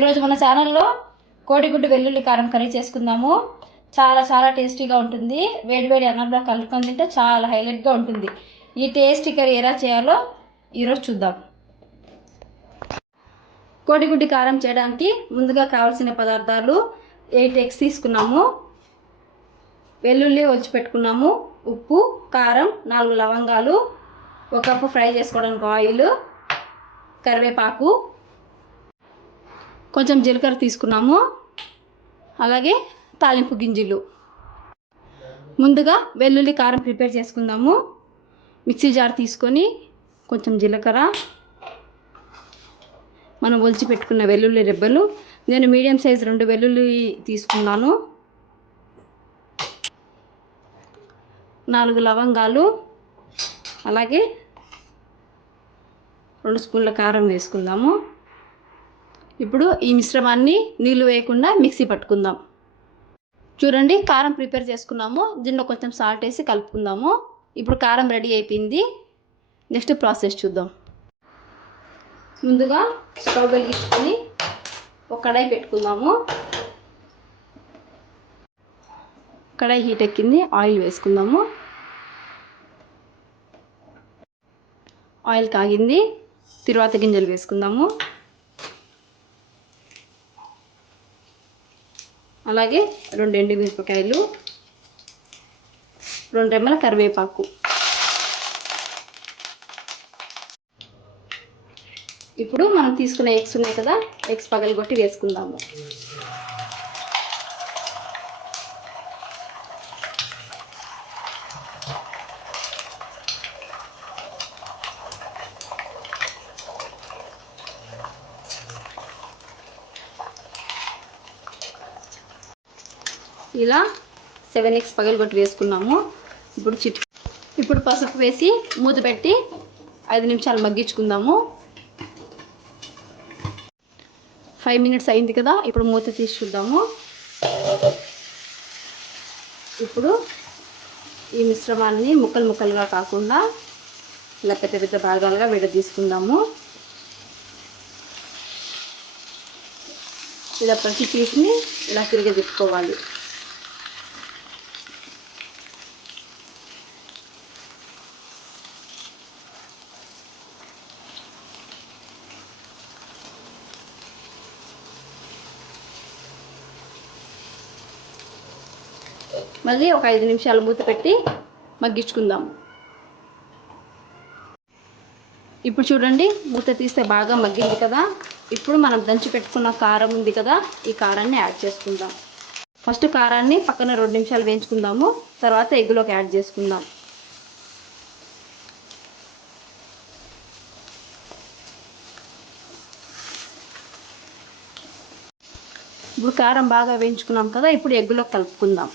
ఈరోజు మన ఛానల్లో కోడిగుడ్డు వెల్లుల్లి కారం కర్రీ చేసుకుందాము. చాలా చాలా టేస్టీగా ఉంటుంది. వేడివేడి అన్నంలో కలుపుకొని తింటే చాలా హైలైట్గా ఉంటుంది. ఈ టేస్టీ కర్రీ ఎలా చేయాలో ఈరోజు చూద్దాం. కోడిగుడ్డు కారం చేయడానికి ముందుగా కావాల్సిన పదార్థాలు 8 ఎగ్స్ తీసుకున్నాము, వెల్లుల్లి వచ్చి పెట్టుకున్నాము, ఉప్పు, కారం, 4 లవంగాలు, 1 కప్పు ఫ్రై చేసుకోవడానికి ఆయిల్, కరివేపాకు, కొంచెం జీలకర్ర తీసుకున్నాము, అలాగే తాలింపు గింజలు. ముందుగా వెల్లుల్లి కారం ప్రిపేర్ చేసుకుందాము. మిక్సీ జార్ తీసుకొని కొంచెం జీలకర్ర, మనం ఒలిచి పెట్టుకున్న వెల్లుల్లి రెబ్బలు, నేను మీడియం సైజ్ 2 వెల్లుల్లి తీసుకున్నాను, 4 లవంగాలు, అలాగే 2 స్పూన్ల కారం వేసుకుందాము. ఇప్పుడు ఈ మిశ్రమాన్ని నీళ్ళు వేయకుండా మిక్సీ పట్టుకుందాం. చూడండి, కారం ప్రిపేర్ చేసుకున్నాము. దీనిలో కొంచెం సాల్ట్ వేసి కలుపుకుందాము. ఇప్పుడు కారం రెడీ అయిపోయింది. నెక్స్ట్ ప్రాసెస్ చూద్దాం. ముందుగా స్టవ్ వెలిగించుకొని ఒక కడాయి పెట్టుకుందాము. కడాయి హీట్ ఎక్కింది, ఆయిల్ వేసుకుందాము. ఆయిల్ కాగింది, తిరువాత గింజలు వేసుకుందాము. అలాగే 2 ఎండుమిరపకాయలు, 2 రెమ్మల కరివేపాకు. ఇప్పుడు మనం తీసుకున్న ఎగ్స్ ఉన్నాయి కదా, ఎగ్స్ పగలగొట్టి వేసుకుందాము. ఇలా 7 ఎగ్స్ పగలగొట్టి వేసుకున్నాము. ఇప్పుడు పసుపు వేసి మూత పెట్టి 5 నిమిషాలు మగ్గించుకుందాము. 5 మినిట్స్ అయింది కదా, ఇప్పుడు మూత తీసి చూద్దాము. ఇప్పుడు ఈ మిశ్రమాన్ని ముక్కలు ముక్కలుగా కాకుండా ఇలా పెద్ద పెద్ద భాగాలుగా విడదీసుకుందాము. ఇలా ప్రతి పీస్ని ఇలా తిరిగి తిప్పుకోవాలి. మళ్ళీ ఒక 5 నిమిషాలు మూత పెట్టి మగ్గించుకుందాం. ఇప్పుడు చూడండి, మూత తీస్తే బాగా మగ్గింది కదా. ఇప్పుడు మనం దంచి పెట్టుకున్న కారం ఉంది కదా, ఈ కారాన్ని యాడ్ చేసుకుందాం. ఫస్ట్ కారాన్ని పక్కన 2 నిమిషాలు వేయించుకుందాము, తర్వాత ఎగ్గులోకి యాడ్ చేసుకుందాం. ఇప్పుడు కారం బాగా వేయించుకున్నాం కదా, ఇప్పుడు ఎగ్గులో కలుపుకుందాం.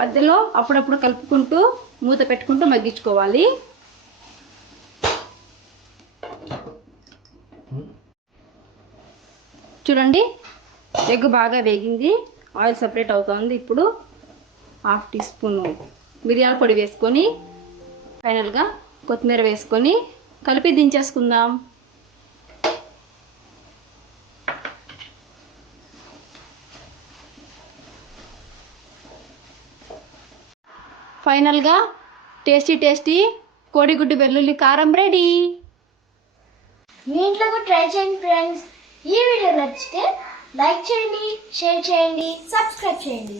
మధ్యలో అప్పుడప్పుడు కలుపుకుంటూ మూత పెట్టుకుంటూ మగ్గించుకోవాలి. చూడండి, ఎగ్ బాగా వేగింది, ఆయిల్ సపరేట్ అవుతుంది. ఇప్పుడు 1/2 టీ స్పూన్ మిరియాల పొడి వేసుకొని ఫైనల్గా కొత్తిమీర వేసుకొని కలిపి దించేసుకుందాం. ఫైనల్గా టేస్టీ కోడిగుడ్డు వెల్లుల్లి కారం రెడీ. మీ ఇంట్లో కూడా ట్రై చేయండి ఫ్రెండ్స్. ఈ వీడియో నచ్చితే లైక్ చేయండి, షేర్ చేయండి, సబ్స్క్రైబ్ చేయండి.